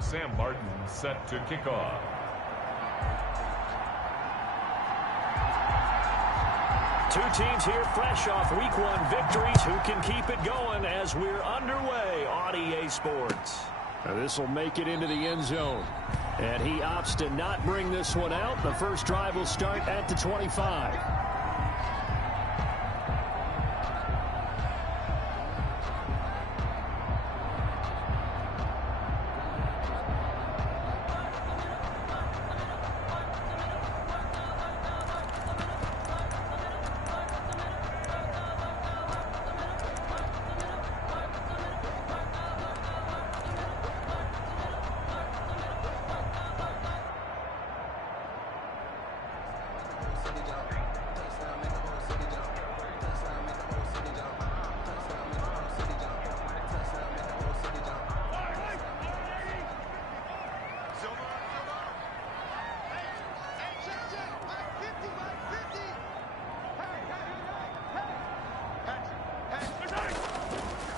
Sam Martin set to kick off. Two teams here fresh off Week 1 victories. Who can keep it going as we're underway on EA Sports? This will make it into the end zone. And he opts to not bring this one out. The first drive will start at the 25.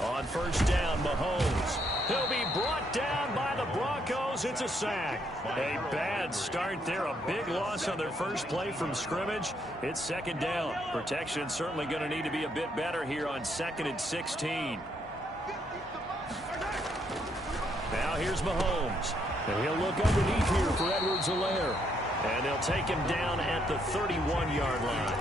On first down, Mahomes. He'll be brought down by the Broncos. It's a sack. A bad start there. A big loss on their first play from scrimmage. It's second down. Protection certainly going to need to be a bit better here on 2nd and 16. Now here's Mahomes. And he'll look underneath here for Edwards-Helaire. And they'll take him down at the 31-yard line.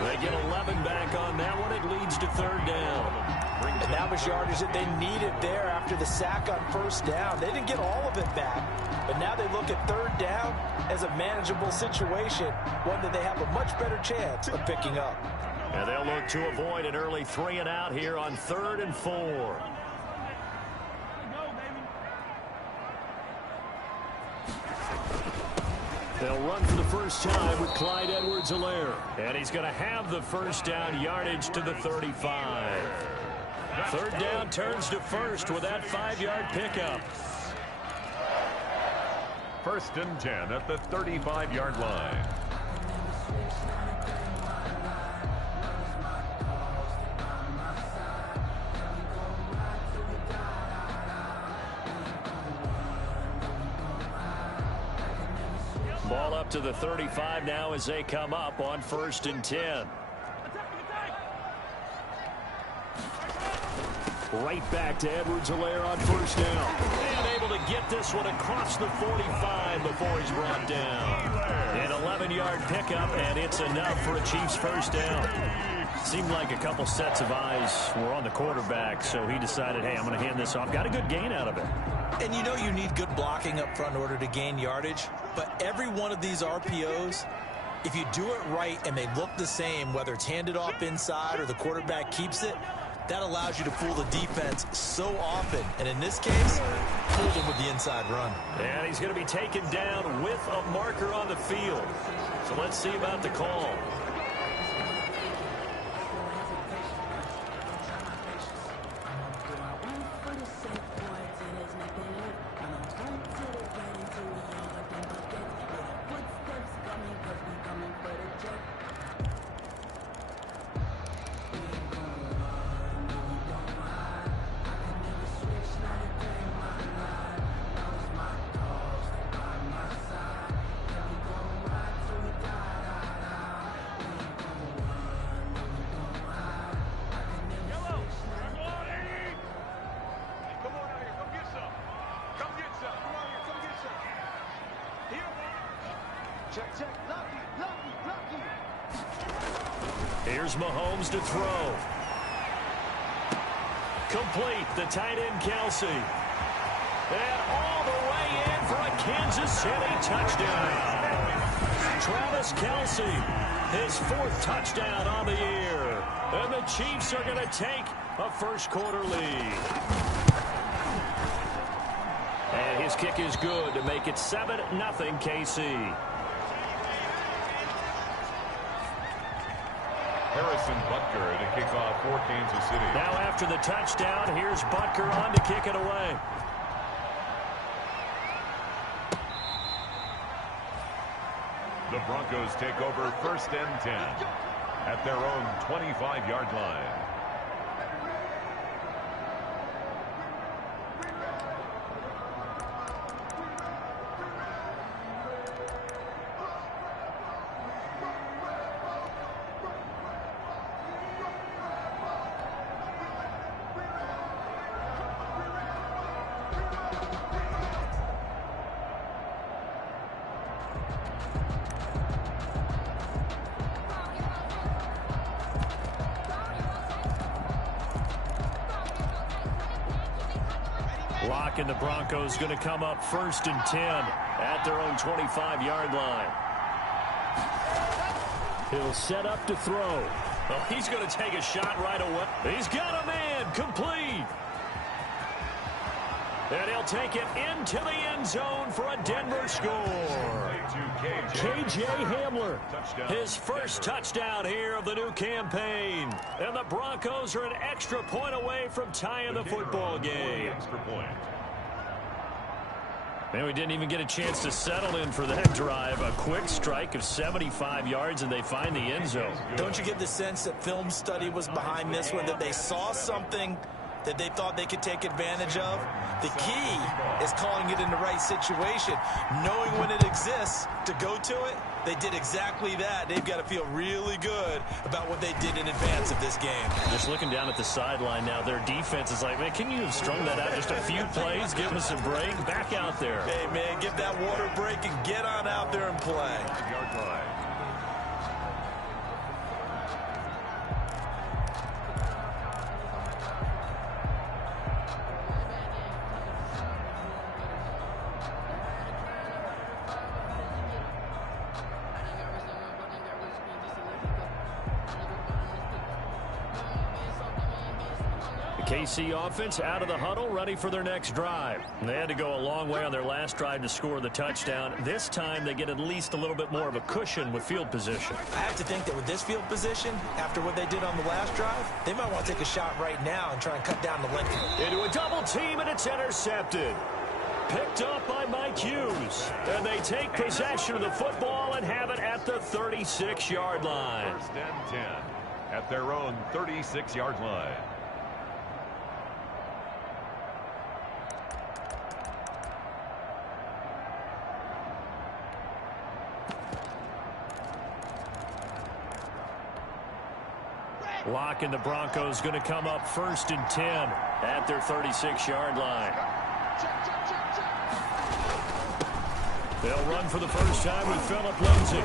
They get 11 back on that one. It leads to third down. And that was yardage that they needed there after the sack on first down. They didn't get all of it back, but now they look at third down as a manageable situation, one that they have a much better chance of picking up. And they'll look to avoid an early 3 and out here on 3rd and 4. They'll run for the first time with Clyde Edwards-Helaire. And he's going to have the first down yardage to the 35. Third down turns to first with that 5-yard pickup. 1st and 10 at the 35-yard line. Ball up to the 35 now as they come up on 1st and 10. Right back to Edwards-Helaire on first down. And able to get this one across the 45 before he's brought down. An 11-yard pickup, and it's enough for a Chiefs first down. Seemed like a couple sets of eyes were on the quarterback, so he decided, hey, I'm going to hand this off. Got a good gain out of it. And you know you need good blocking up front in order to gain yardage, but every one of these RPOs, if you do it right and they look the same, whether it's handed off inside or the quarterback keeps it, that allows you to fool the defense so often. And in this case, fooled him with the inside run. And he's going to be taken down with a marker on the field. So let's see about the call. Here's Mahomes to throw. Complete, the tight end Kelsey. And all the way in for a Kansas City touchdown. Travis Kelsey, his 4th touchdown on the year. And the Chiefs are going to take a first-quarter lead. And his kick is good to make it 7-0 KC. Harrison Butker to kick off for Kansas City. Now after the touchdown, here's Butker on to kick it away. The Broncos take over 1st and 10 at their own 25-yard line. Lock and the Broncos going to come up 1st and 10 at their own 25-yard line. He'll set up to throw. Well, he's going to take a shot right away. He's got a man complete. And he'll take it into the end zone for a Denver score. K.J. Hamler, his first touchdown here of the new campaign. And the Broncos are an extra point away from tying the football game. And we didn't even get a chance to settle in for that drive. A quick strike of 75 yards, and they find the end zone. Don't you get the sense that film study was behind this one, that they saw something that they thought they could take advantage of? The key is calling it in the right situation, knowing when it exists to go to it. They did exactly that. They've got to feel really good about what they did in advance of this game. Just looking down at the sideline now, their defense is like, man, can you have strung that out just a few plays? Give us a break. Back out there. Hey, man, give that water break and get on out there and play. KC offense out of the huddle, ready for their next drive. They had to go a long way on their last drive to score the touchdown. This time they get at least a little bit more of a cushion with field position. I have to think that with this field position, after what they did on the last drive, they might want to take a shot right now and try and cut down the length. Into a double team, and it's intercepted. Picked up by Mike Hughes. And they take possession of the football and have it at the 36-yard line. 1st and 10 at their own 36-yard line. Lock and the Broncos going to come up 1st and 10 at their 36-yard line. They'll run for the first time with Phillip Lindsay.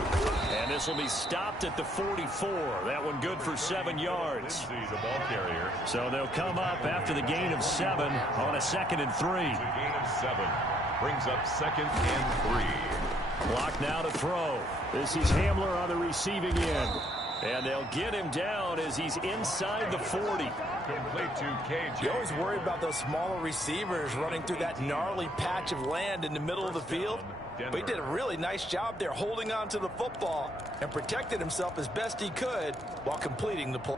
And this will be stopped at the 44. That one good for 7 yards. The ball carrier. So they'll come up after the gain of 7 on a 2nd and 3. The gain of 7 brings up 2nd and 3. Lock now to throw. This is Hamler on the receiving end. And they'll get him down as he's inside the 40. Complete to KJ. You always worry about those smaller receivers running through that gnarly patch of land in the middle of the field. But he did a really nice job there holding on to the football and protected himself as best he could while completing the play.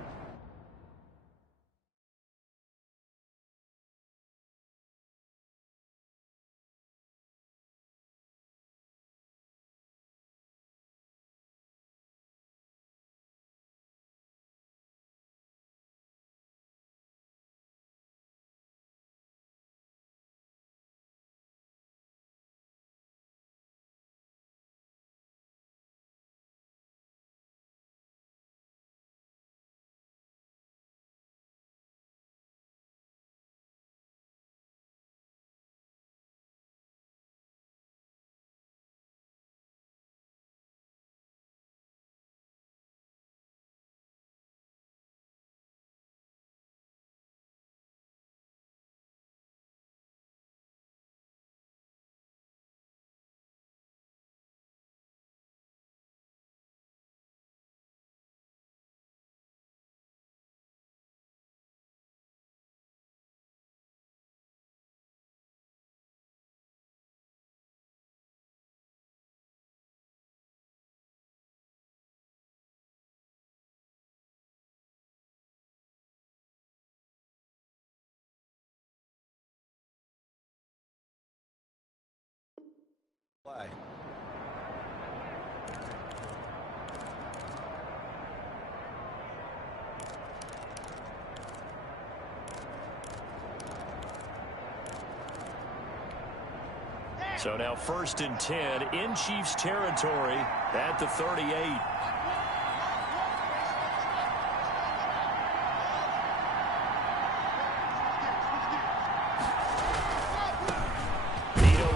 So now 1st and 10 in Chiefs territory at the 38.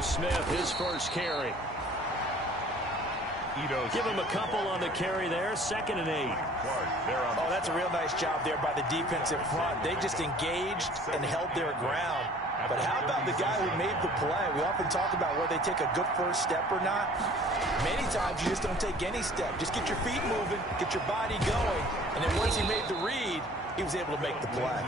Smith, his first carry. Give him a couple on the carry there. 2nd and 8. Oh, that's a real nice job there by the defensive front. They just engaged and held their ground. But how about the guy who made the play? We often talk about whether they take a good first step or not. Many times you just don't take any step. Just get your feet moving, get your body going, and then once he made the read, he was able to make the play.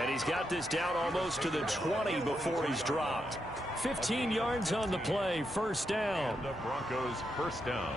And he's got this down almost to the 20 before he's dropped. 15 yards on the play, 1st down. And the Broncos 1st down.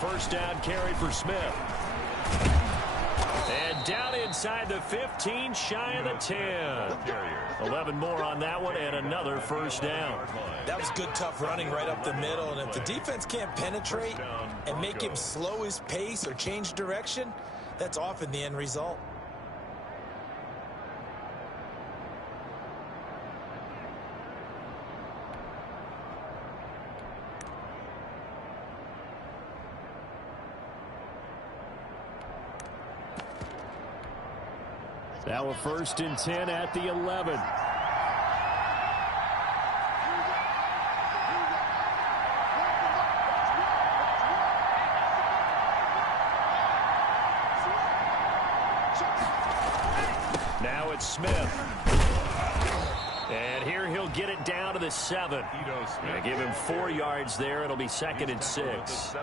First down carry for Smith. And down inside the 15, shy of the 10. 11 more on that one, and another 1st down. That was good, tough running right up the middle. And if the defense can't penetrate and make him slow his pace or change direction, that's often the end result. Now a 1st and 10 at the 11. Now it's Smith. And here he'll get it down to the 7. Give him 4 yards there. It'll be 2nd and 6.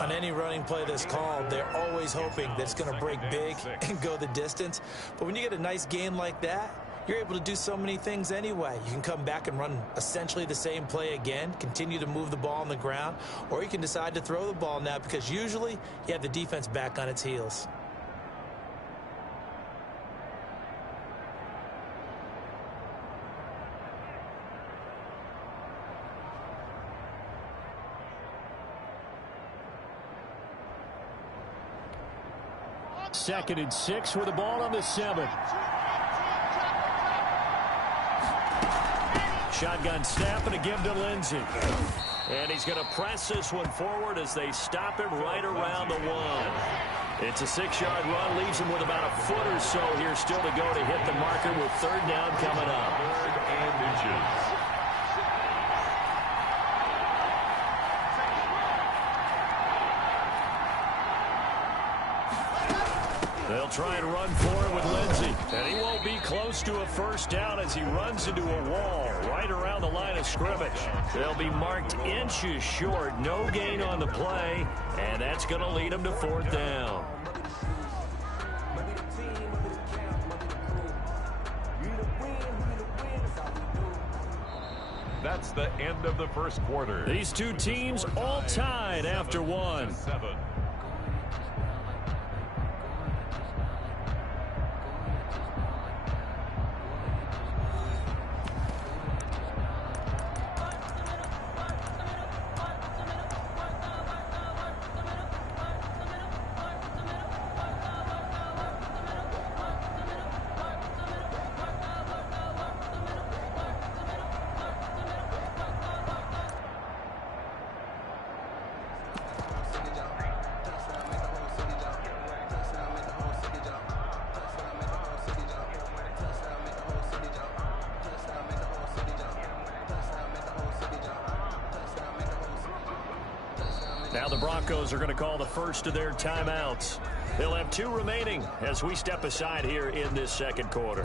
On any running play that's called, they're always hoping that it's going to break big and go the distance. But when you get a nice game like that, you're able to do so many things anyway. You can come back and run essentially the same play again, continue to move the ball on the ground, or you can decide to throw the ball now because usually you have the defense back on its heels. Second and 6 with the ball on the 7. Shotgun snap and a give to Lindsey. And he's going to press this one forward as they stop him right around the 1. It's a 6-yard run, leaves him with about a foot or so here still to go to hit the marker with 3rd down coming up. 3rd and inches. They'll try and run for it with Lindsey. And he won't be close to a 1st down as he runs into a wall right around the line of scrimmage. They'll be marked inches short. No gain on the play. And that's going to lead them to 4th down. That's the end of the 1st quarter. These two teams all tied after 1. 7. Now the Broncos are going to call the first of their timeouts. They'll have 2 remaining as we step aside here in this 2nd quarter.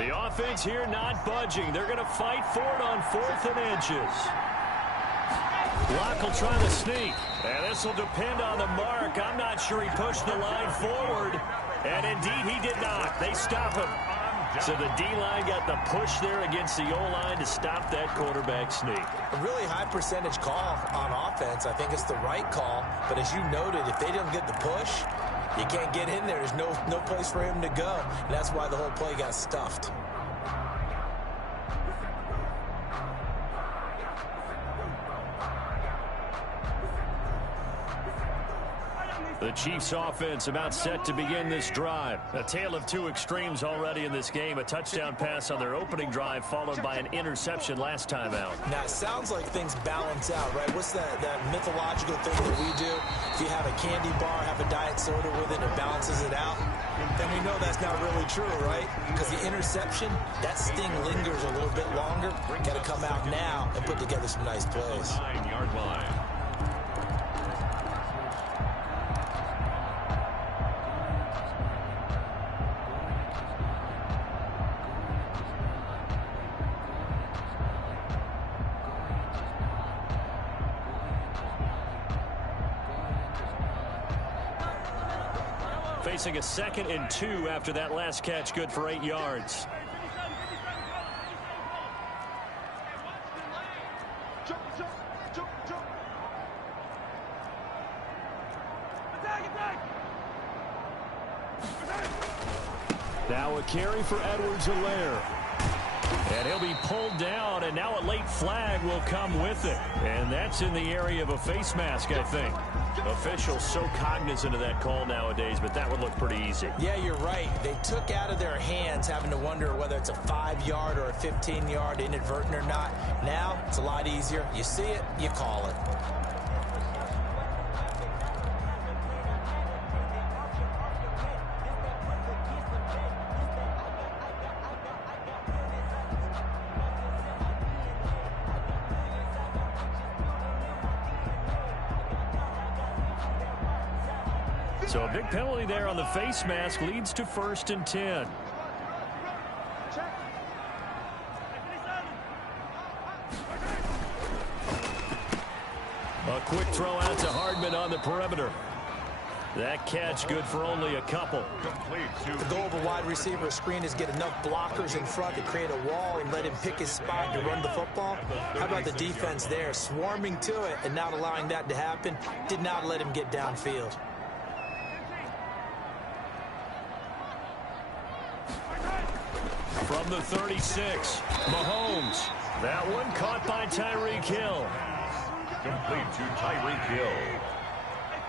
The offense here not budging. They're going to fight for it on 4th and inches. Locke will try to sneak. And this will depend on the mark. I'm not sure he pushed the line forward. And indeed he did not. They stop him. So the D-line got the push there against the O-line to stop that quarterback sneak. A really high percentage call on offense. I think it's the right call. But as you noted, if they didn't get the push, you can't get in there. There's no place for him to go. And that's why the whole play got stuffed. The Chiefs offense about set to begin this drive. A tale of two extremes already in this game. A touchdown pass on their opening drive followed by an interception last time out. Now, it sounds like things balance out, right? What's that mythological thing that we do? If you have a candy bar, have a diet soda with it, it balances it out. Then we know that's not really true, right? Because the interception, that sting lingers a little bit longer. Got to come out now and put together some nice plays. 9-yard line. Facing a 2nd and 2 after that last catch, good for 8 yards. Now a carry for Edwards-Helaire. And he'll be pulled down, and now a late flag will come with it. And that's in the area of a face mask, I think. Officials so cognizant of that call nowadays, but that would look pretty easy. Yeah, you're right. They took out of their hands having to wonder whether it's a 5-yard or a 15-yard inadvertent or not. Now, it's a lot easier. You see it, you call it. So a big penalty there on the face mask leads to 1st and 10. A quick throw out to Hardman on the perimeter. That catch good for only a couple. The goal of a wide receiver screen is get enough blockers in front to create a wall and let him pick his spot to run the football. How about the defense there, swarming to it and not allowing that to happen? Did not let him get downfield. From the 36, Mahomes. That one caught by Tyreek Hill. Complete to Tyreek Hill.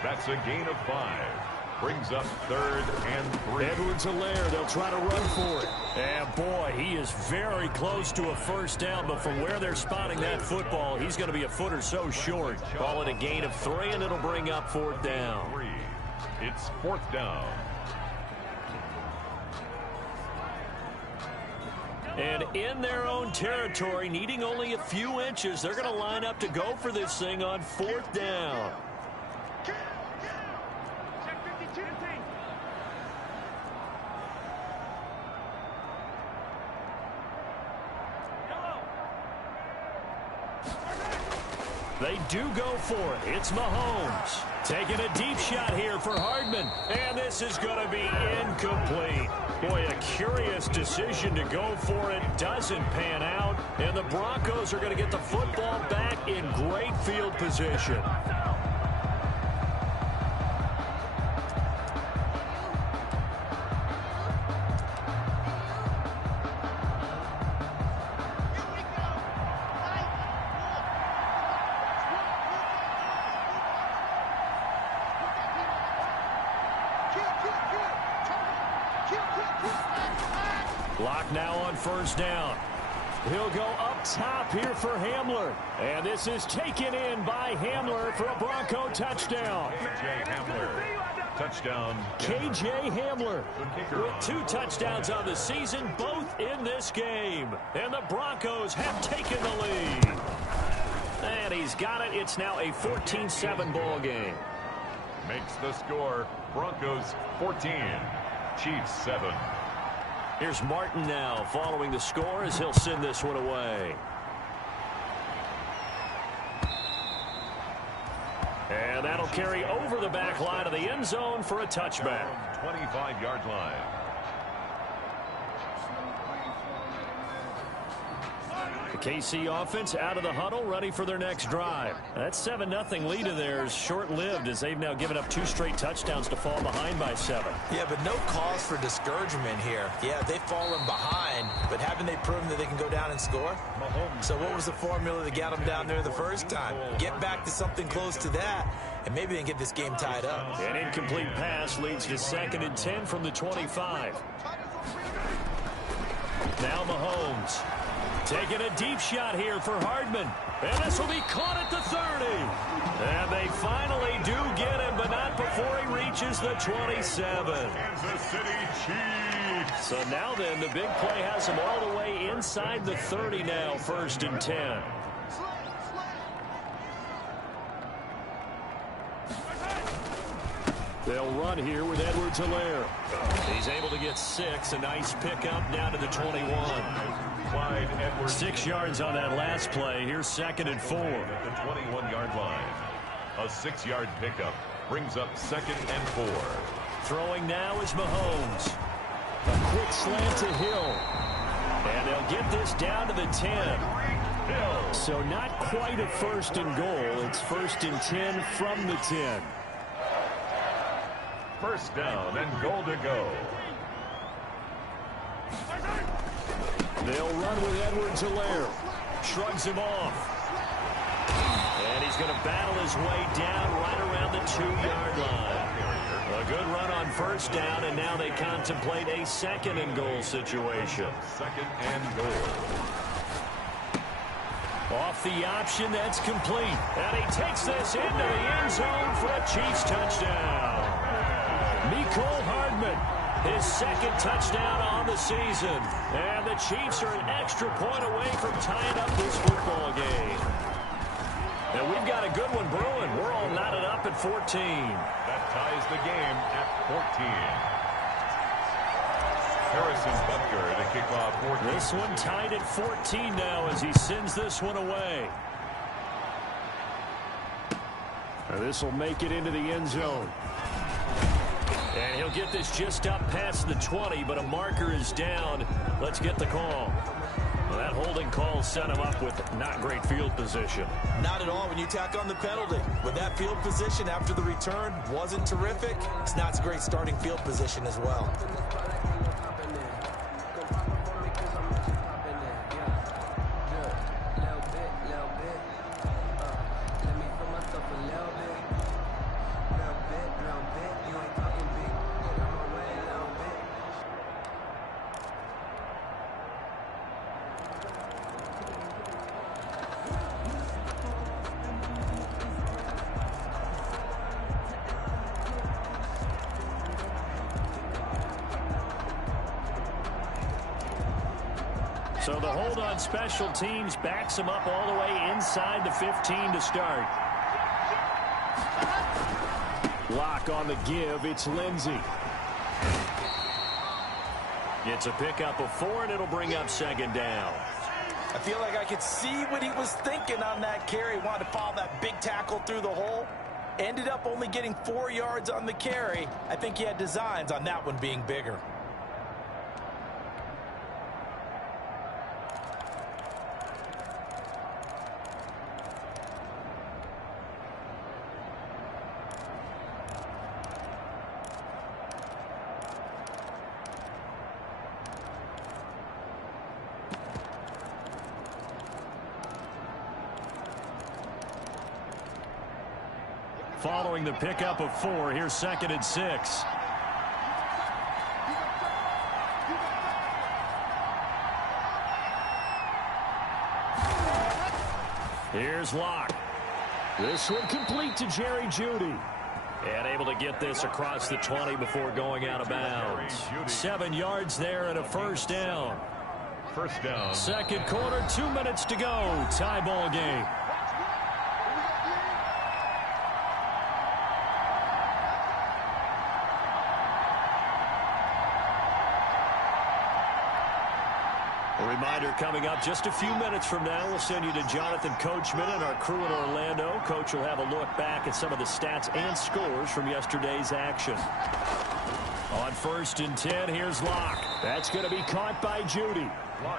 That's a gain of 5. Brings up 3rd and 3. Edwards-Helaire, they'll try to run for it. And boy, he is very close to a first down, but from where they're spotting that football, he's going to be a foot or so short. Call it a gain of 3, and it'll bring up 4th down. It's 4th down. And in their own territory, needing only a few inches, they're going to line up to go for this thing on 4th down. They do go for it. It's Mahomes. Taking a deep shot here for Hardman. And this is going to be incomplete. Boy, a curious decision to go for it. Doesn't pan out. And the Broncos are going to get the football back in great field position. Lock now on first down. He'll go up top here for Hamler. And this is taken in by Hamler for a Bronco touchdown. KJ Hamler. Touchdown. KJ Hamler with 2 touchdowns on the season, both in this game. And the Broncos have taken the lead. And he's got it. It's now a 14-7 ball game. Makes the score. Broncos 14. Chiefs 7. Here's Martin now following the score as he'll send this one away. And that'll carry over the back line of the end zone for a touchback. 25-yard line. The KC offense out of the huddle, ready for their next drive. That 7-0 lead of theirs short-lived as they've now given up 2 straight touchdowns to fall behind by 7. Yeah, but no cause for discouragement here. Yeah, they've fallen behind, but haven't they proven that they can go down and score? So what was the formula that got them down there the first time? Get back to something close to that, and maybe they can get this game tied up. An incomplete pass leads to 2nd and 10 from the 25. Now Mahomes. Taking a deep shot here for Hardman. And this will be caught at the 30. And they finally do get him, but not before he reaches the 27. Kansas City Chiefs. So now then, the big play has him all the way inside the 30 now, 1st and 10. They'll run here with Edwards-Helaire. He's able to get 6. A nice pickup down to the 21. Clyde Edwards. 6 yards on that last play. Here's 2nd and 4. At the 21-yard line. A 6-yard pickup brings up 2nd and 4. Throwing now is Mahomes. A quick slant to Hill. And they'll get this down to the 10. Hill. So not quite a 1st and goal. It's 1st and 10 from the 10. First down and goal to go. They'll run with Edwards-Helaire. Shrugs him off. And he's going to battle his way down right around the 2-yard line. A good run on 1st down, and now they contemplate a 2nd and goal situation. 2nd and goal. Off the option, that's complete. And he takes this into the end zone for a Chiefs touchdown. Mecole Hardman, his 2nd touchdown on the season. And the Chiefs are an extra point away from tying up this football game. And we've got a good one brewing. We're all knotted up at 14. That ties the game at 14. Harrison Butker to kick off 14. This one tied at 14 now as he sends this one away. Now this will make it into the end zone. And he'll get this just up past the 20, but a marker is down. Let's get the call. Well, that holding call set him up with not great field position. Not at all when you tack on the penalty. With that field position after the return wasn't terrific, it's not a great starting field position as well. So the hold on special teams backs him up all the way inside the 15 to start. Lock on the give. It's Lindsey. It's a pickup of 4, and it'll bring up 2nd down. I feel like I could see what he was thinking on that carry. Wanted to follow that big tackle through the hole. Ended up only getting 4 yards on the carry. I think he had designs on that one being bigger. Following the pickup of 4, here's 2nd and 6. Here's Locke. This one complete to Jerry Jeudy. And able to get this across the 20 before going out of bounds. 7 yards there and a 1st down. First down. 2nd quarter, 2 minutes to go. Tie ball game. Reminder coming up just a few minutes from now. We'll send you to Jonathan Coachman and our crew in Orlando. Coach will have a look back at some of the stats and scores from yesterday's action. On 1st and 10, here's Locke. That's going to be caught by Judy.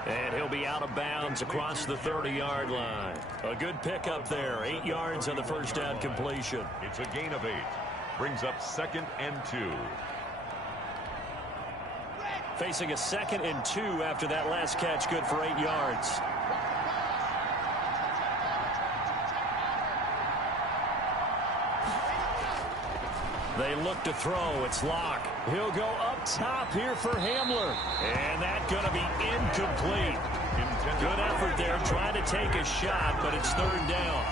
And he'll be out of bounds across the 30-yard line. A good pickup there. 8 yards on the first down completion. It's a gain of 8. Brings up 2nd and 2. Facing a 2nd and 2 after that last catch, good for 8 yards. They look to throw. It's Locke. He'll go up top here for Hamler. And that's going to be incomplete. Good effort there trying to take a shot, but it's 3rd down.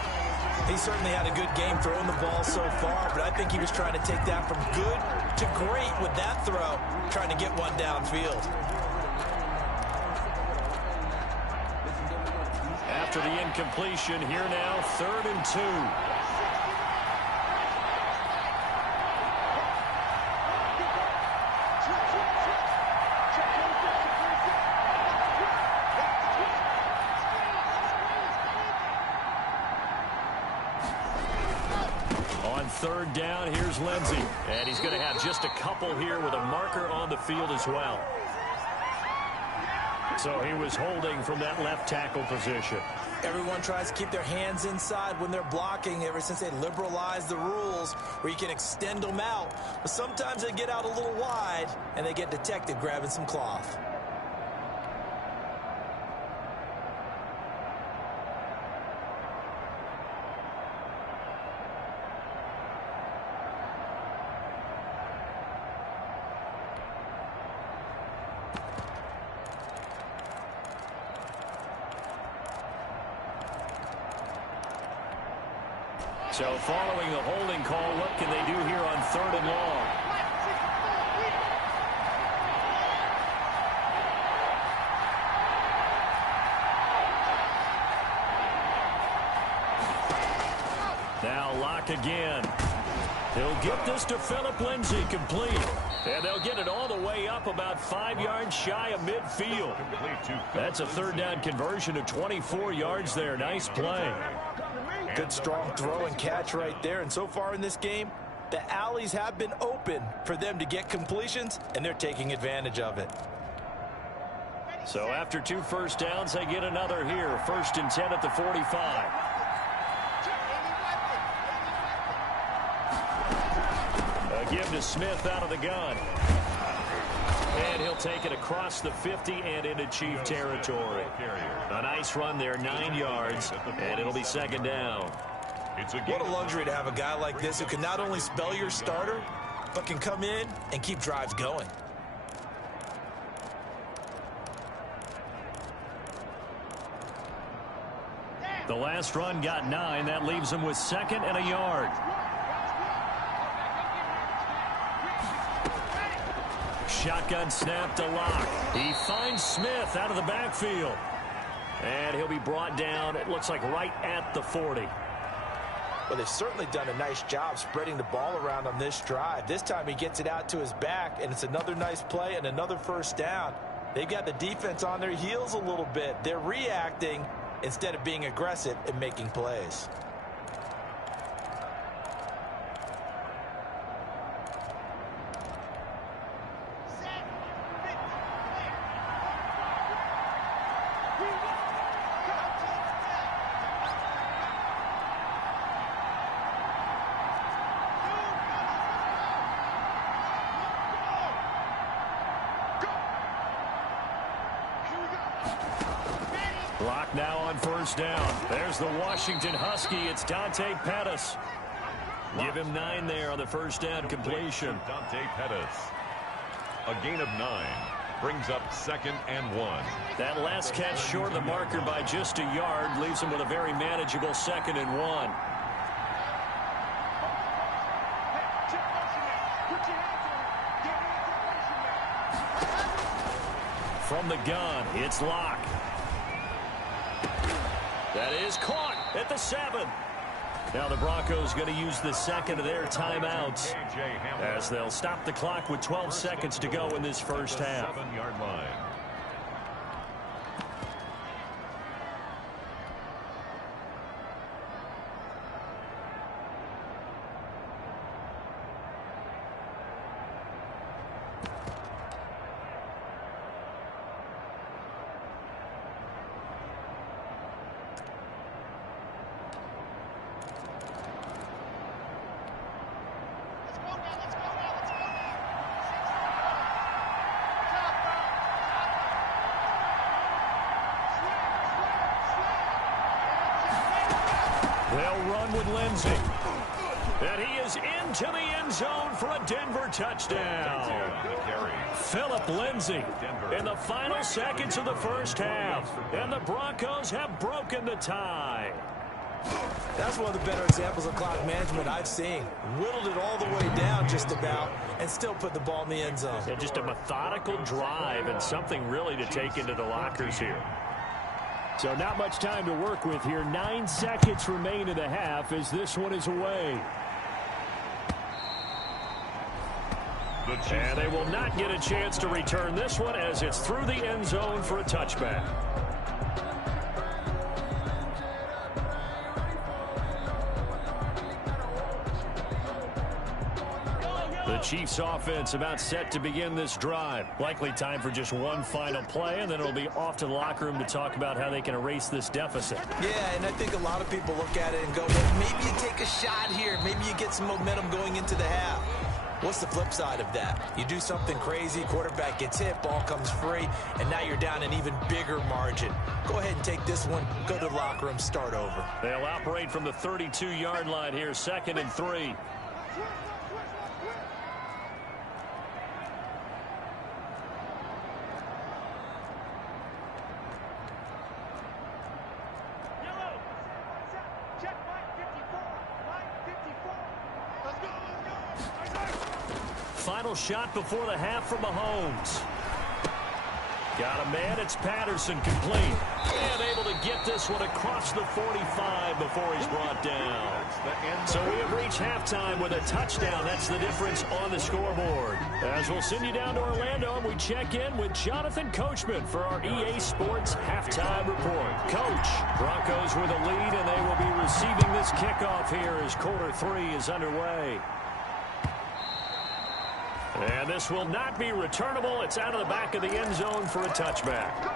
He certainly had a good game throwing the ball so far, but I think he was trying to take that from good to great with that throw, trying to get one downfield. After the incompletion, here now, 3rd and 2. On 3rd down, here's Lindsey. And he's going to have just a couple here with a marker on the field as well. So he was holding from that left tackle position. Everyone tries to keep their hands inside when they're blocking ever since they liberalized the rules where you can extend them out. But sometimes they get out a little wide and they get detected grabbing some cloth. So following the holding call, what can they do here on 3rd and long? Now Locke again. He'll get this to Phillip Lindsay, complete. And they'll get it all the way up about 5 yards shy of midfield. That's a 3rd down conversion of 24 yards there. Nice play. Good strong throw and catch right there. And so far in this game, the alleys have been open for them to get completions, and they're taking advantage of it. So after 2 first downs, they get another here. 1st and 10 at the 45. A give to Smith out of the gun. And he'll take it across the 50 and into Chief territory. A nice run there, 9 yards, and it'll be 2nd down. What a luxury to have a guy like this who can not only spell your starter, but can come in and keep drives going. The last run got 9. That leaves him with 2nd and a yard. Shotgun snap to Locke. He finds Smith out of the backfield. And he'll be brought down, it looks like right at the 40. Well, they've certainly done a nice job spreading the ball around on this drive. This time he gets it out to his back, and it's another nice play and another 1st down. They've got the defense on their heels a little bit. They're reacting instead of being aggressive and making plays. Clock now on 1st down. There's the Washington Husky. It's Dante Pettis. Give him 9 there on the 1st down completion. Dante Pettis. A gain of 9. Brings up 2nd and 1. That last catch short of the marker by just a yard leaves him with a very manageable 2nd and 1. From the gun, it's Locke. That is caught at the 7. Now the Broncos going to use the 2nd of their timeouts as they'll stop the clock with 12 seconds to go in this first half. 7-yard line. They'll run with Lindsay. And he is into the end zone for a Denver touchdown. Philip Lindsay in the final seconds of the first half. And the Broncos have broken the tie. That's one of the better examples of clock management I've seen. Whittled it all the way down just about and still put the ball in the end zone. Yeah, just a methodical drive and something really to take into the lockers here. So not much time to work with here. 9 seconds remain in the half as this one is away. And they will not get a chance to return this one as it's through the end zone for a touchback. The Chiefs offense about set to begin this drive. Likely time for just one final play, and then it'll be off to the locker room to talk about how they can erase this deficit. Yeah, and I think a lot of people look at it and go, well, maybe you take a shot here. Maybe you get some momentum going into the half. What's the flip side of that? You do something crazy, quarterback gets hit, ball comes free, and now you're down an even bigger margin. Go ahead and take this one, go to the locker room, start over. They'll operate from the 32-yard line here, 2nd and 3. Final shot before the half from Mahomes. Got a man, it's Patterson, complete. And able to get this one across the 45 before he's brought down. So we have reached halftime with a touchdown. That's the difference on the scoreboard. As we'll send you down to Orlando, and we check in with Jonathan Coachman for our EA Sports Halftime Report. Coach, Broncos with a lead, and they will be receiving this kickoff here as quarter 3 is underway. And this will not be returnable. It's out of the back of the end zone for a touchback.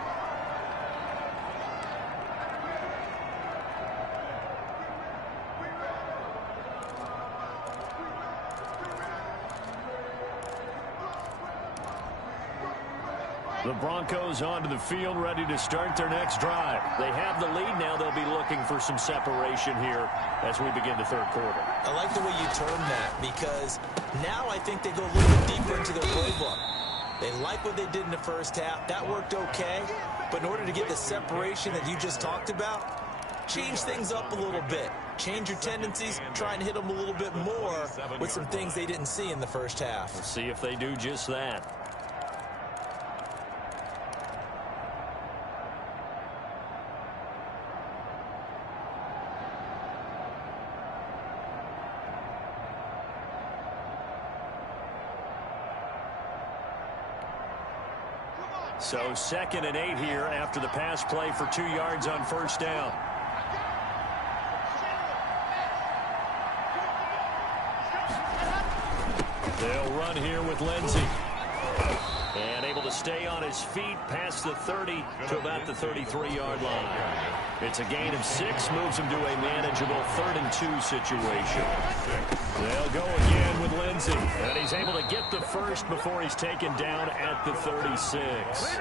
The Broncos onto the field, ready to start their next drive. They have the lead now. They'll be looking for some separation here as we begin the third quarter. I like the way you term that because now I think they go a little bit deeper into their playbook. They like what they did in the first half. That worked okay. But in order to get the separation that you just talked about, change things up a little bit. Change your tendencies, try and hit them a little bit more with some things they didn't see in the first half. We'll see if they do just that. So 2nd and 8 here after the pass play for 2 yards on first down. They'll run here with Lindsay. And able to stay on his feet past the 30 to about the 33-yard line. It's a gain of 6, moves him to a manageable 3rd and 2 situation. They'll go again with Lindsay. And he's able to get the first before he's taken down at the 36.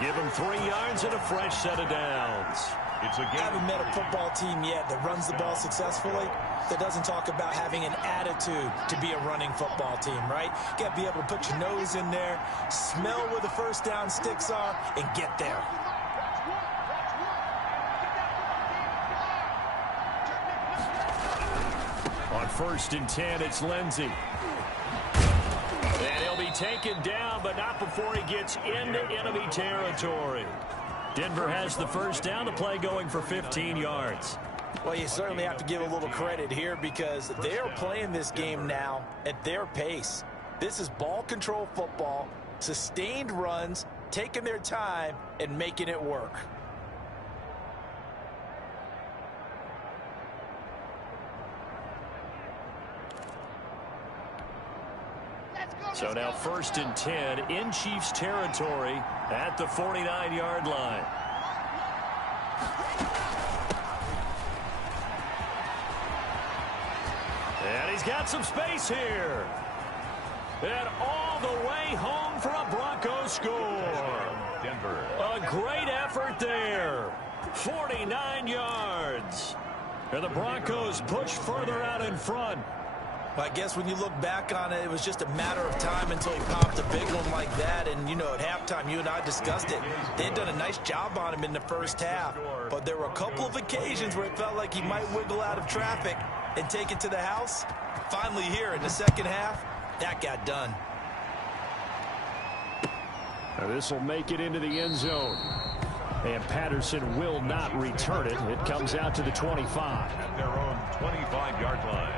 Give him 3 yards and a fresh set of downs. I haven't met a football team yet that runs the ball successfully that doesn't talk about having an attitude to be a running football team, right? You got to be able to put your nose in there, smell where the first down sticks are, and get there. On 1st and 10, it's Lindsay. And he'll be taken down, but not before he gets into enemy territory. Denver has the first down, the play going for 15 yards. Well, you certainly have to give a little credit here because they're playing this game now at their pace. This is ball control football, sustained runs, taking their time and making it work. So now 1st and 10 in Chiefs territory at the 49-yard line. And he's got some space here. And all the way home for a Broncos score. Denver. A great effort there. 49 yards. And the Broncos push further out in front. Well, I guess when you look back on it, it was just a matter of time until he popped a big one like that. And, you know, at halftime, you and I discussed it. They had done a nice job on him in the first half. But there were a couple of occasions where it felt like he might wiggle out of traffic and take it to the house. Finally here in the second half, that got done. Now this will make it into the end zone. And Patterson will not return it. It comes out to the 25. At their own 25-yard line.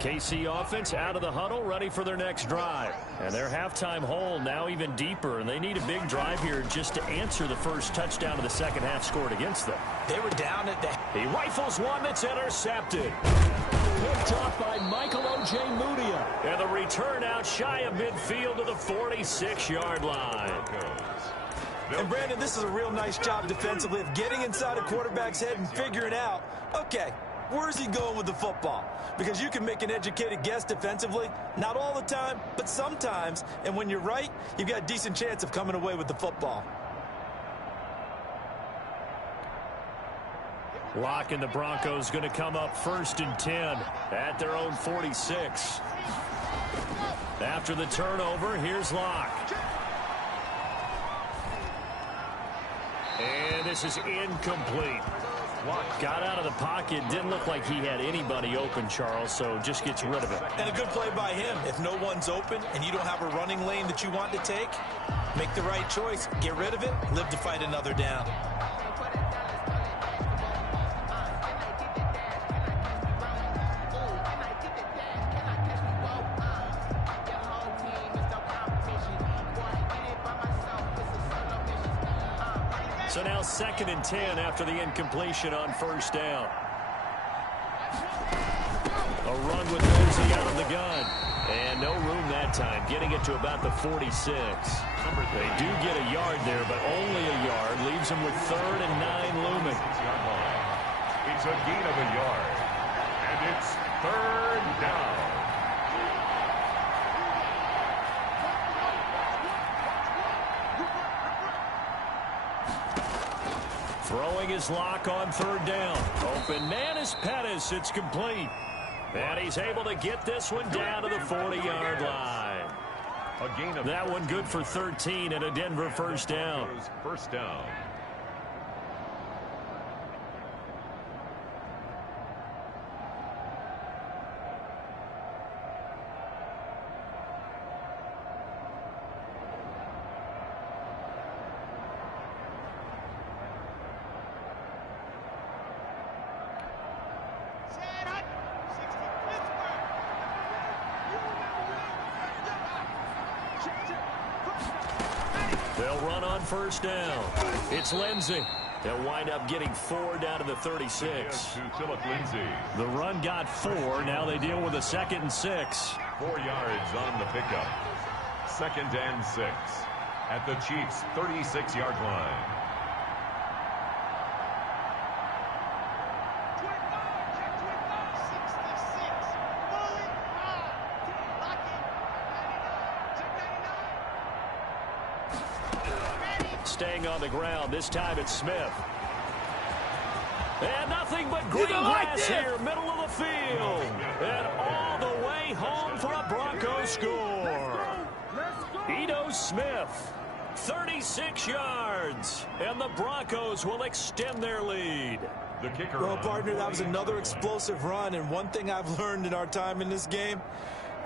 KC offense out of the huddle, ready for their next drive. And their halftime hole now even deeper, and they need a big drive here just to answer the first touchdown of the second half scored against them. They were down at the... He rifles one that's intercepted. Picked off by Michael O.J. Mudia. And the return out shy of midfield to the 46-yard line. And, Brandon, this is a real nice job defensively of getting inside a quarterback's head and figuring out, okay, where's he going with the football? Because you can make an educated guess defensively, not all the time, but sometimes. And when you're right, you've got a decent chance of coming away with the football. Locke and the Broncos going to come up 1st and 10 at their own 46. After the turnover, here's Locke. And this is incomplete. Got out of the pocket. Didn't look like he had anybody open, Charles, so just gets rid of it. And a good play by him. If no one's open and you don't have a running lane that you want to take, make the right choice. Get rid of it. Live to fight another down. So now 2nd and 10 after the incompletion on 1st down. A run with Mosey out of the gun. And no room that time, getting it to about the 46. They do get a yard there, but only a yard. Leaves them with 3rd and 9 looming. It's a gain of a yard. And it's 3rd down. Throwing his Locke on 3rd down. Open man is Pettis. It's complete. And he's able to get this one down to the 40-yard line. A gain of that one good for 13 and a Denver 1st down. 1st down. They'll run on 1st down. It's Lindsey. They'll wind up getting 4 down to the 36. To Philip Lindsay. The run got 4. Now they deal with a 2nd and 6. 4 yards on the pickup. 2nd and 6 at the Chiefs' 36-yard line. Staying on the ground. This time it's Smith. And nothing but green grass here, middle of the field. And all the way home for a Broncos score. Ito Smith, 36 yards. And the Broncos will extend their lead. The kicker. Well, partner, that was another explosive run. And one thing I've learned in our time in this game,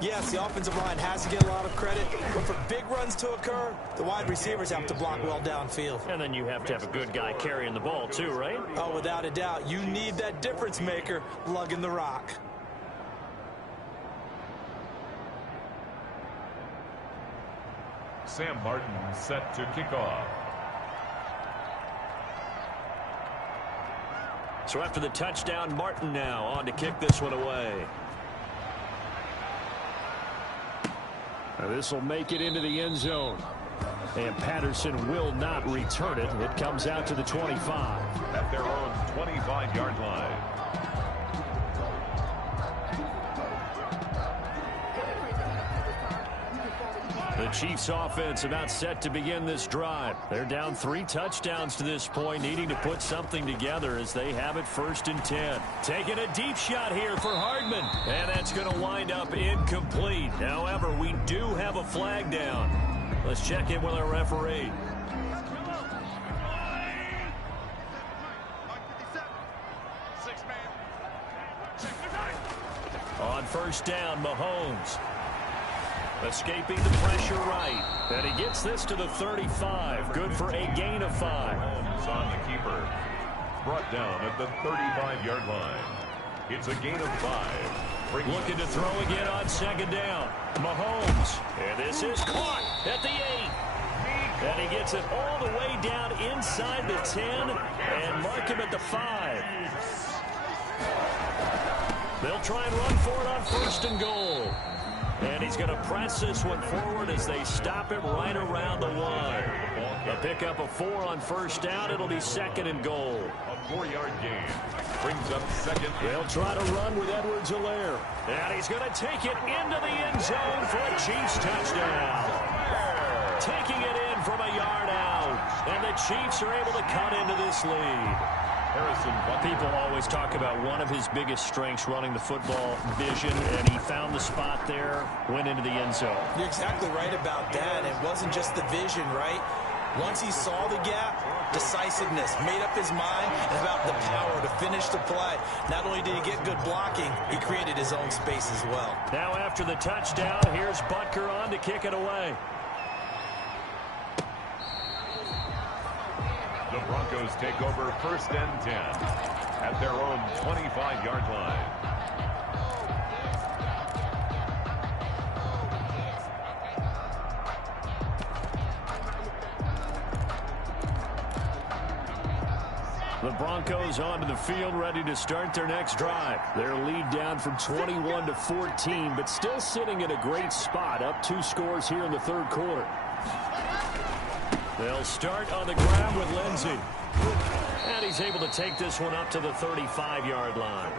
yes, the offensive line has to get a lot of credit, but for big runs to occur, the wide receivers have to block well downfield. And then you have to have a good guy carrying the ball too, right? Oh, without a doubt. You need that difference maker lugging the rock. Sam Martin set to kick off. So after the touchdown, Martin now on to kick this one away. Now this will make it into the end zone. And Patterson will not return it. It comes out to the 25. At their own 25-yard line. The Chiefs offense about set to begin this drive. They're down 3 touchdowns to this point, needing to put something together as they have it 1st and 10. Taking a deep shot here for Hardman. And that's going to wind up incomplete. However, we do have a flag down. Let's check in with our referee. On 1st down, Mahomes. Escaping the pressure right. And he gets this to the 35. Good for a gain of 5. Mahomes on the keeper. Brought down at the 35-yard line. It's a gain of 5. Looking to throw again on 2nd down. Mahomes. And this is caught at the 8. And he gets it all the way down inside the 10 and mark him at the 5. They'll try and run for it on 1st and goal. And he's going to press this one forward as they stop it right around the 1. A pickup of 4 on 1st down. It'll be 2nd and goal. A 4-yard gain. Brings up 2nd. They'll try to run with Edwards-Helaire. And he's going to take it into the end zone for a Chiefs touchdown. Taking it in from a yard out. And the Chiefs are able to cut into this lead. People always talk about one of his biggest strengths running the football, vision, and he found the spot there, went into the end zone. You're exactly right about that. It wasn't just the vision, right? Once he saw the gap, decisiveness, made up his mind, and about the power to finish the play. Not only did he get good blocking, he created his own space as well. Now after the touchdown, here's Butker on to kick it away. The Broncos take over 1st and 10 at their own 25-yard line. The Broncos onto the field, ready to start their next drive. Their lead down from 21 to 14, but still sitting in a great spot, up 2 scores here in the 3rd quarter. They'll start on the ground with Lindsey. And he's able to take this one up to the 35-yard line.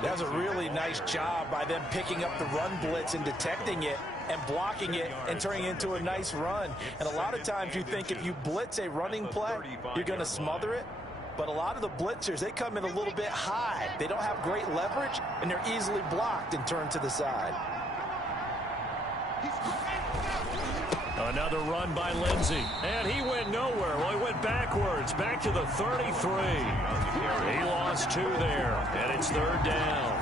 That was a really nice job by them picking up the run blitz and detecting it and blocking it and turning it into a nice run. And a lot of times you think if you blitz a running play, you're going to smother it. But a lot of the blitzers, they come in a little bit high. They don't have great leverage, and they're easily blocked and turned to the side. Another run by Lindsey. And he went nowhere. Well, he went backwards, back to the 33. He lost 2 there, and it's 3rd down.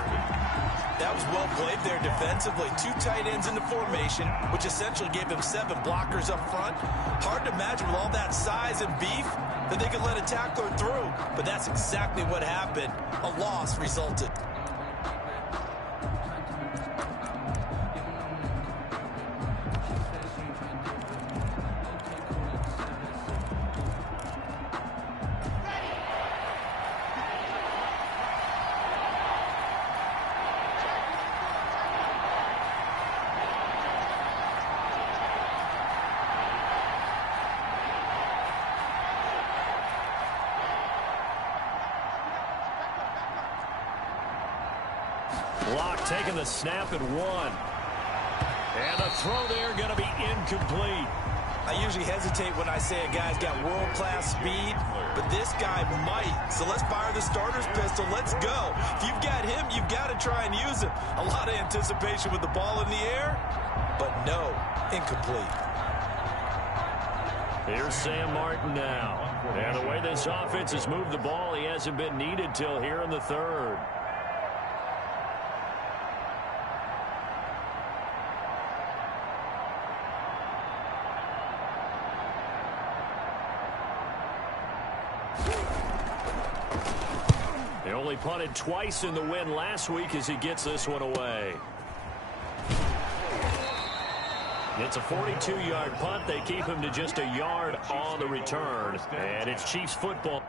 That was well played there defensively. 2 tight ends in the formation, which essentially gave them 7 blockers up front. Hard to imagine with all that size and beef that they could let a tackler through. But that's exactly what happened. A loss resulted. Locke taking the snap at 1. And the throw there going to be incomplete. I usually hesitate when I say a guy's got world-class speed, but this guy might. So let's fire the starter's pistol. Let's go. If you've got him, you've got to try and use him. A lot of anticipation with the ball in the air, but no, incomplete. Here's Sam Martin now. And the way this offense has moved the ball, he hasn't been needed till here in the 3rd. They only punted twice in the win last week as he gets this one away. It's a 42-yard punt. They keep him to just a yard on the return. And it's Chiefs football.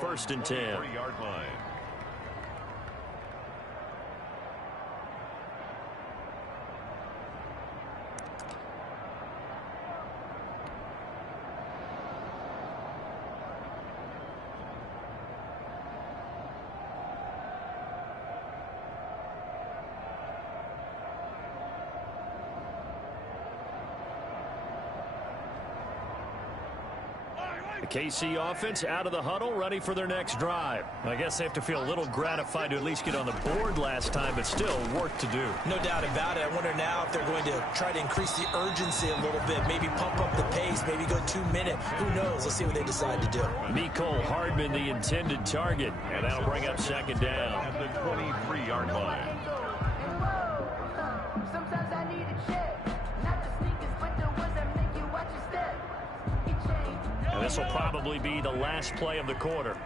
First and 10. 23-yard line. The KC offense out of the huddle, ready for their next drive. I guess they have to feel a little gratified to at least get on the board last time, but still work to do. No doubt about it. I wonder now if they're going to try to increase the urgency a little bit, maybe pump up the pace, maybe go 2-minute. Who knows? Let's see what they decide to do. Mecole Hardman, the intended target, and that'll bring up second down. At the 23-yard line. Sometimes I need a check, not the sneakers, but the ones that make you watch your step. And this will probably be the last play of the quarter.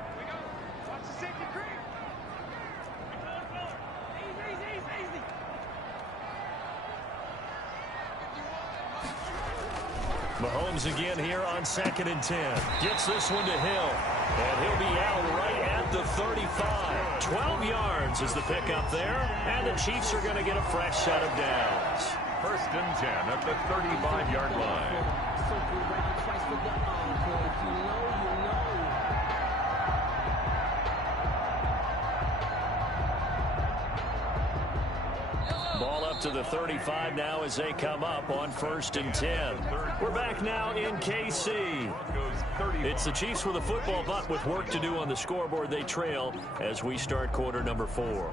Mahomes again here on 2nd and 10. Gets this one to Hill. And he'll be out right at the 35. 12 yards is the pickup there. And the Chiefs are going to get a fresh set of downs. First and 10 at the 35-yard line. Ball up to the 35 now as they come up on 1st and 10. We're back now in KC. It's the Chiefs with a football, but with work to do on the scoreboard, they trail as we start quarter number 4.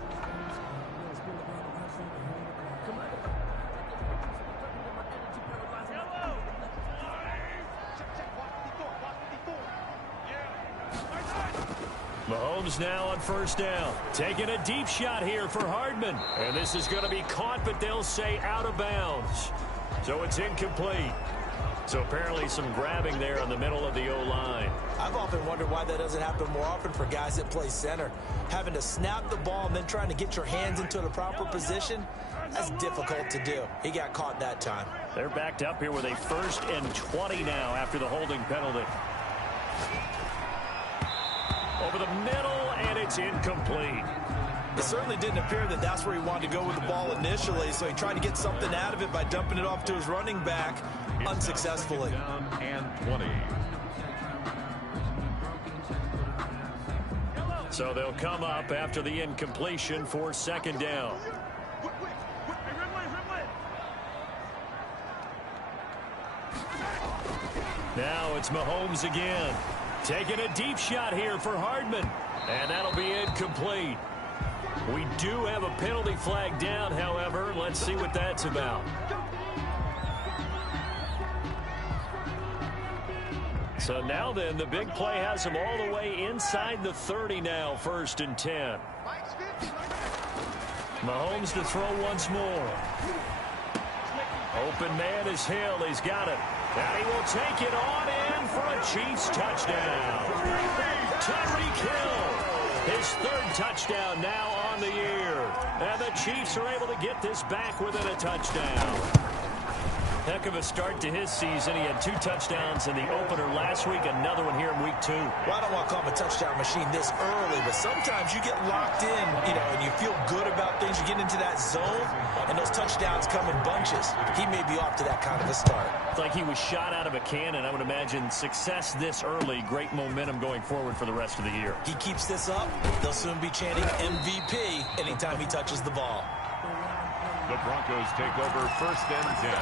Mahomes now on 1st down. Taking a deep shot here for Hardman. And this is going to be caught, but they'll say out of bounds. So it's incomplete. So apparently some grabbing there in the middle of the O-line. I've often wondered why that doesn't happen more often for guys that play center. Having to snap the ball and then trying to get your hands into the proper position, that's difficult to do. He got caught that time. They're backed up here with a 1st and 20 now after the holding penalty. Over the middle, and it's incomplete. It certainly didn't appear that that's where he wanted to go with the ball initially, so he tried to get something out of it by dumping it off to his running back unsuccessfully. Down and 20. So they'll come up after the incompletion for 2nd down. Now it's Mahomes again. Taking a deep shot here for Hardman. And that'll be incomplete. We do have a penalty flag down, however. Let's see what that's about. So now then, the big play has him all the way inside the 30 now, 1st and 10. Mahomes to throw once more. Open man is Hill. He's got it. And he will take it on in for a Chiefs touchdown. Tyreek Hill, his 3rd touchdown now on the year. And the Chiefs are able to get this back within a touchdown. Heck of a start to his season. He had 2 touchdowns in the opener last week, another one here in week 2. Well, I don't want to call him a touchdown machine this early, but sometimes you get locked in, and you feel good about things. You get into that zone, and those touchdowns come in bunches. He may be off to that kind of a start. It's like he was shot out of a cannon. I would imagine success this early, great momentum going forward for the rest of the year. He keeps this up, they'll soon be chanting MVP anytime he touches the ball. The Broncos take over 1st and 10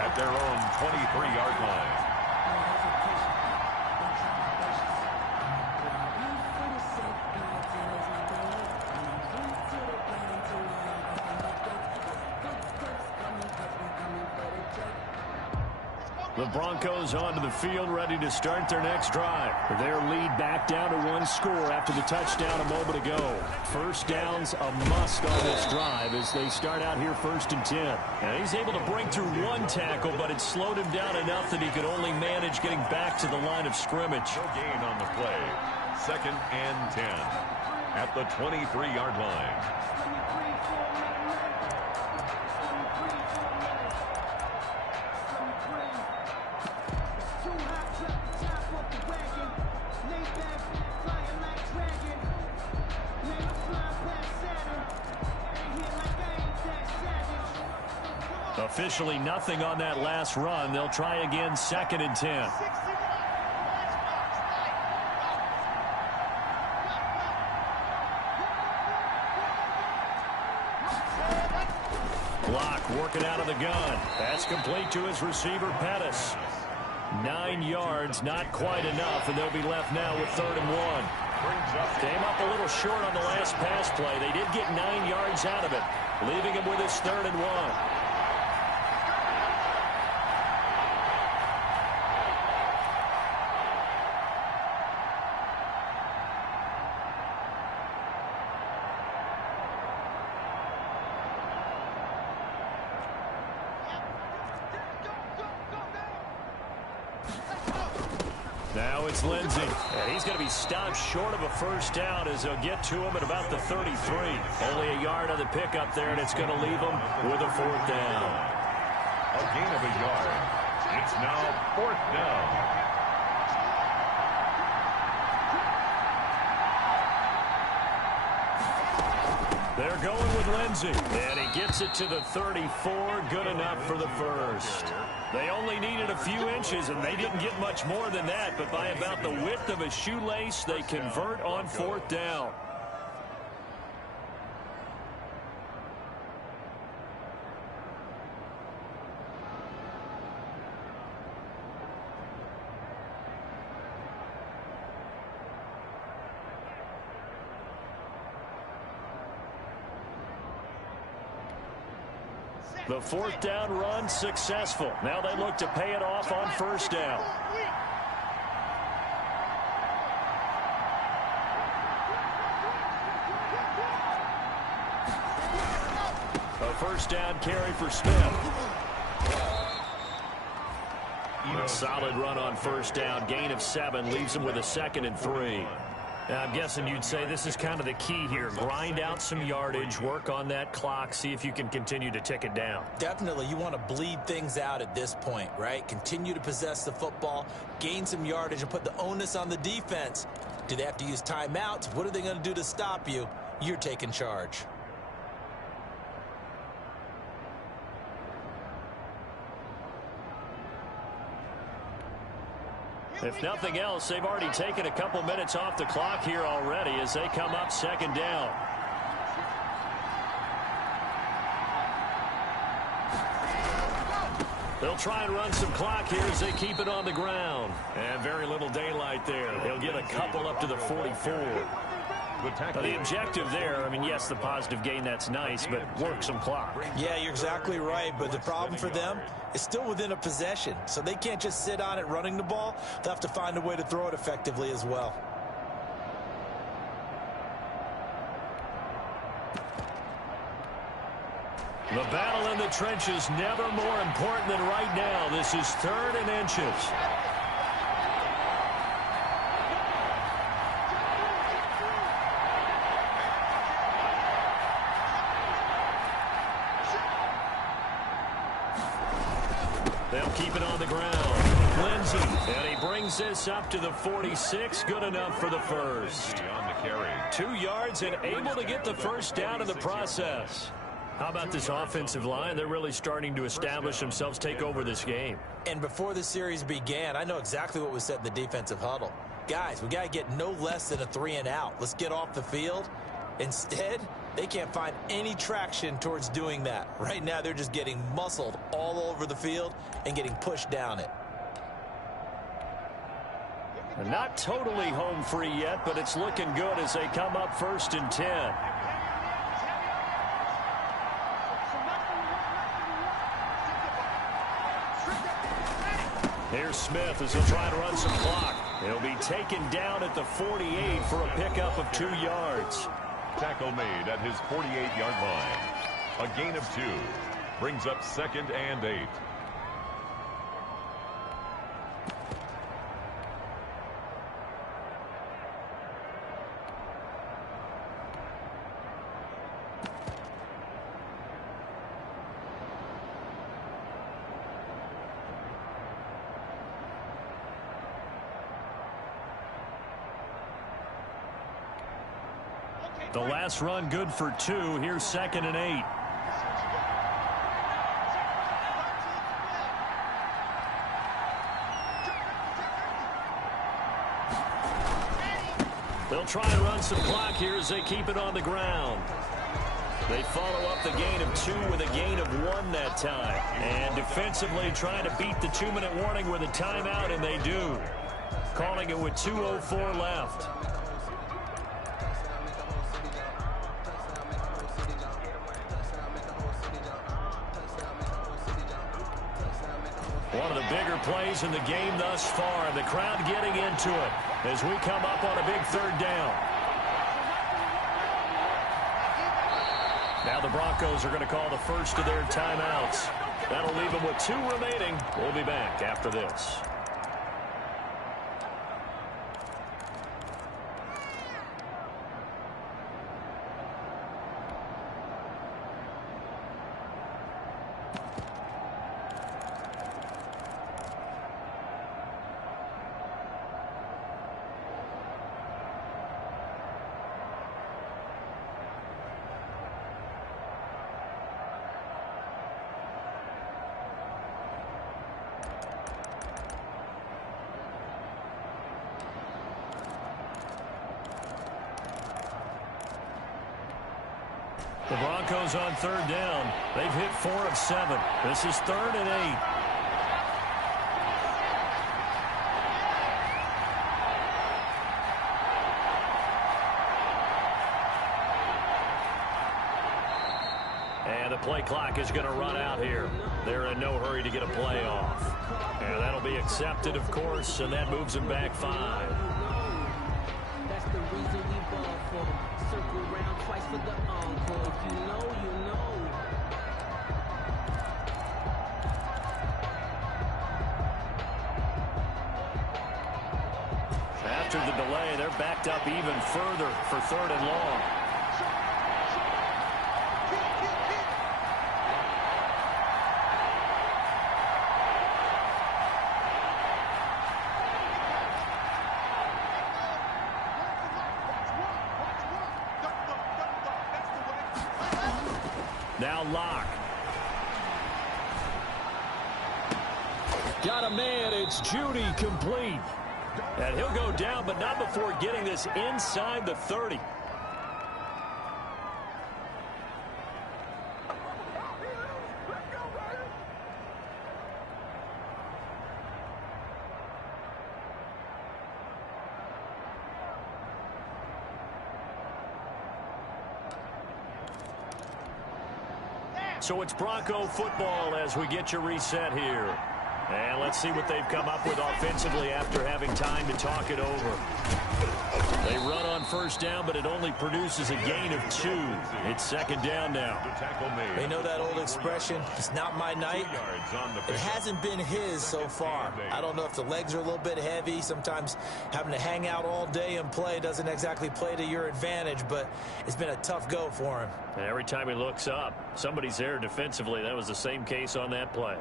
at their own 23-yard line. The Broncos onto the field, ready to start their next drive. Their lead back down to 1 score after the touchdown a moment ago. 1st downs a must on this drive as they start out here 1st and 10. And he's able to break through 1 tackle, but it slowed him down enough that he could only manage getting back to the line of scrimmage. No gain on the play. 2nd and 10 at the 23-yard line. Officially nothing on that last run. They'll try again, 2nd and 10. Block working out of the gun. That's complete to his receiver, Pettis. 9 yards, not quite enough, and they'll be left now with 3rd and 1. Came up a little short on the last pass play. They did get 9 yards out of it, leaving him with his 3rd and 1. Now it's Lindsey, and he's going to be stopped short of a first down as they'll get to him at about the 33. Only a yard on the pickup there, and it's going to leave him with a 4th down. A gain of a yard. It's now 4th down. They're going with Lindsey, and he gets it to the 34. Good enough for the first. They only needed a few inches, and they didn't get much more than that, but by about the width of a shoelace, they convert on 4th down. The 4th down run successful. Now they look to pay it off on 1st down. A 1st down carry for Smith. A solid run on 1st down. Gain of 7 leaves him with a 2nd and 3. Now, I'm guessing you'd say this is kind of the key here. Grind out some yardage, work on that clock, see if you can continue to tick it down. Definitely, you want to bleed things out at this point, right? Continue to possess the football, gain some yardage, and put the onus on the defense. Do they have to use timeouts? What are they going to do to stop you? You're taking charge. If nothing else, they've already taken a couple minutes off the clock here already as they come up 2nd down. They'll try and run some clock here as they keep it on the ground. And very little daylight there. They'll get a couple up to the 44. The objective there, I mean, yes, the positive gain, that's nice, but work some clock. Yeah, you're exactly right, but the problem for them is still within a possession, so they can't just sit on it running the ball. They'll have to find a way to throw it effectively as well. The battle in the trenches never more important than right now. This is 3rd and inches. They'll keep it on the ground. Lindsey, and he brings this up to the 46. Good enough for the first. On the carry. 2 yards and able to get the first down in the process. How about this offensive line? They're really starting to establish themselves, take over this game. And before the series began, I know exactly what was said in the defensive huddle. Guys, we got to get no less than a 3 and out. Let's get off the field. Instead, they can't find any traction towards doing that. Right now, they're just getting muscled all over the field and getting pushed down it. They're not totally home free yet, but it's looking good as they come up 1st and 10. Here's Smith as he'll try to run some clock. He'll be taken down at the 48 for a pickup of 2 yards. Tackle made at his 48-yard line. A gain of 2. Brings up 2nd and 8. The last run good for 2. Here's 2nd and 8. try and run some clock here as they keep it on the ground. They follow up the gain of 2 with a gain of 1 that time. And defensively trying to beat the 2-minute warning with a timeout, and they do. Calling it with 2:04 left. One of the bigger plays in the game thus far. The crowd getting into it as we come up on a big 3rd down. Now the Broncos are going to call the first of their timeouts. That'll leave them with 2 remaining. We'll be back after this. The Broncos on 3rd down. They've hit 4 of 7. This is 3rd and 8. And the play clock is going to run out here. They're in no hurry to get a play off. And that'll be accepted, of course, and that moves them back 5. That's the reason we ball for. Circle around twice for the encore. You know. After the delay, they're backed up even further for 3rd and long. Now Locke. Got a man. It's Judy complete. And he'll go down, but not before getting this inside the 30. So it's Bronco football as we get you reset here. And let's see what they've come up with offensively after having time to talk it over. They run on 1st down, but it only produces a gain of 2. It's 2nd down now. They know that old expression, it's not my night. It hasn't been his so far. I don't know if the legs are a little bit heavy. Sometimes having to hang out all day and play doesn't exactly play to your advantage, but it's been a tough go for him. And every time he looks up, somebody's there defensively. That was the same case on that play.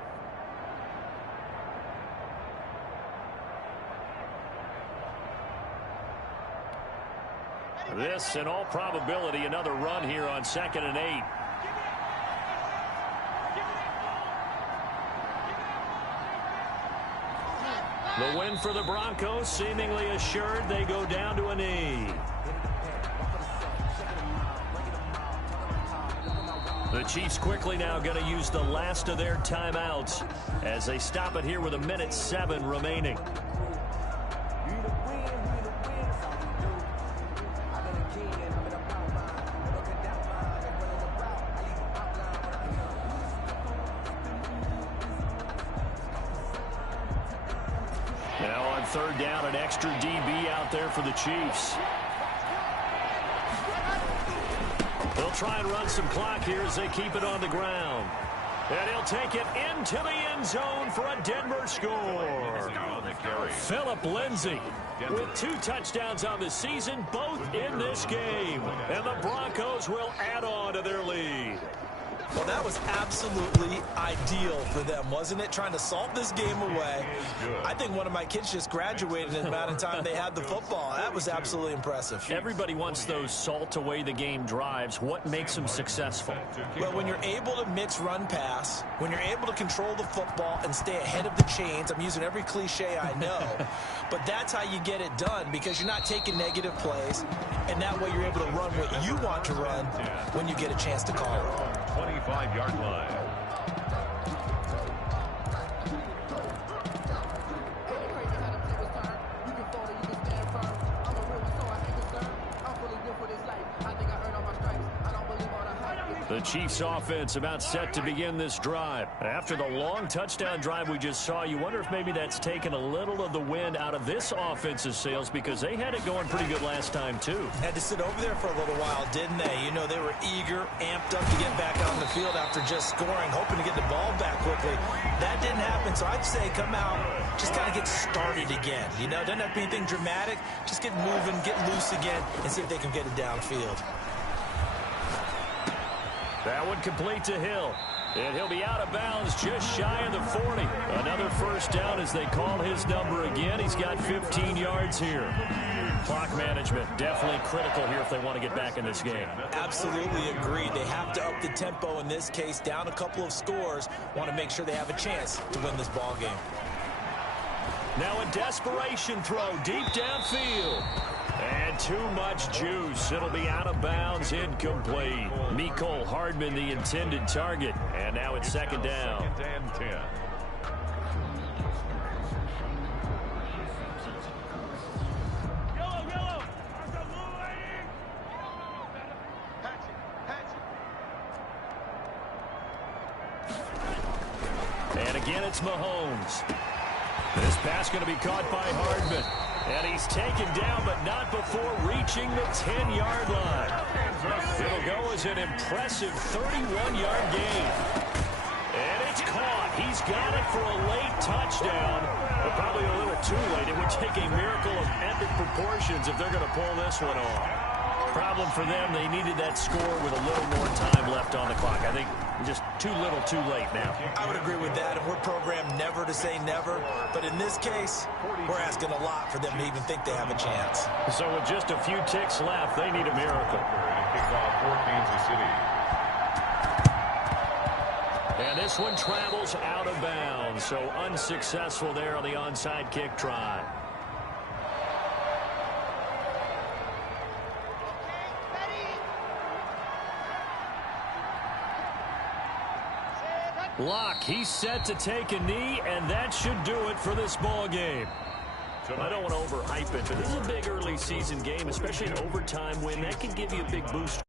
This, in all probability, another run here on 2nd and 8. The win for the Broncos seemingly assured. They go down to a knee. The Chiefs quickly now going to use the last of their timeouts as they stop it here with 1:07 remaining. Now on 3rd down, an extra DB out there for the Chiefs. They'll try and run some clock here as they keep it on the ground. And he'll take it into the end zone for a Denver score. Philip Lindsay with 2 touchdowns on the season, both in this game. And the Broncos will add on to their lead. Well, that was absolutely ideal for them, wasn't it? Trying to salt this game away. I think one of my kids just graduated in the amount of time they had the football. That was absolutely impressive. Everybody wants those salt away the game drives. What makes them successful? Well, when you're able to mix run pass, when you're able to control the football and stay ahead of the chains, I'm using every cliche I know, but that's how you get it done because you're not taking negative plays, and that way you're able to run what you want to run when you get a chance to call it. 25-yard line. The Chiefs offense about set to begin this drive. After the long touchdown drive we just saw, you wonder if maybe that's taken a little of the wind out of this offense's sails because they had it going pretty good last time too. Had to sit over there for a little while, didn't they? You know, they were eager, amped up to get back on the field after just scoring, hoping to get the ball back quickly. That didn't happen, so I'd say come out, just kind of get started again. You know, doesn't have to be anything dramatic. Just get moving, get loose again, and see if they can get it downfield. That one complete to Hill. And he'll be out of bounds just shy of the 40. Another first down as they call his number again. He's got 15 yards here. Clock management definitely critical here if they want to get back in this game. Absolutely agreed. They have to up the tempo in this case, down a couple of scores. Want to make sure they have a chance to win this ball game. Now a desperation throw deep downfield. And too much juice. It'll be out of bounds, incomplete. Mecole Hardman, the intended target. And now it's second down. Second and 10. And again, it's Mahomes. This pass going to be caught by Hardman. And he's taken down, but not before reaching the 10-yard line. It'll go as an impressive 31-yard gain. And it's caught. He's got it for a late touchdown, but probably a little too late. It would take a miracle of epic proportions if they're going to pull this one off. Problem for them, they needed that score with a little more time left on the clock. I think just too little, too late now. I would agree with that, and we're programmed never to say never. But in this case, we're asking a lot for them to even think they have a chance. So with just a few ticks left, they need a miracle. Kickoff for Kansas City. And this one travels out of bounds, so unsuccessful there on the onside kick try. Locke, he's set to take a knee, and that should do it for this ball game. I don't want to overhype it, but this is a big early season game, especially an overtime win. That could give you a big boost.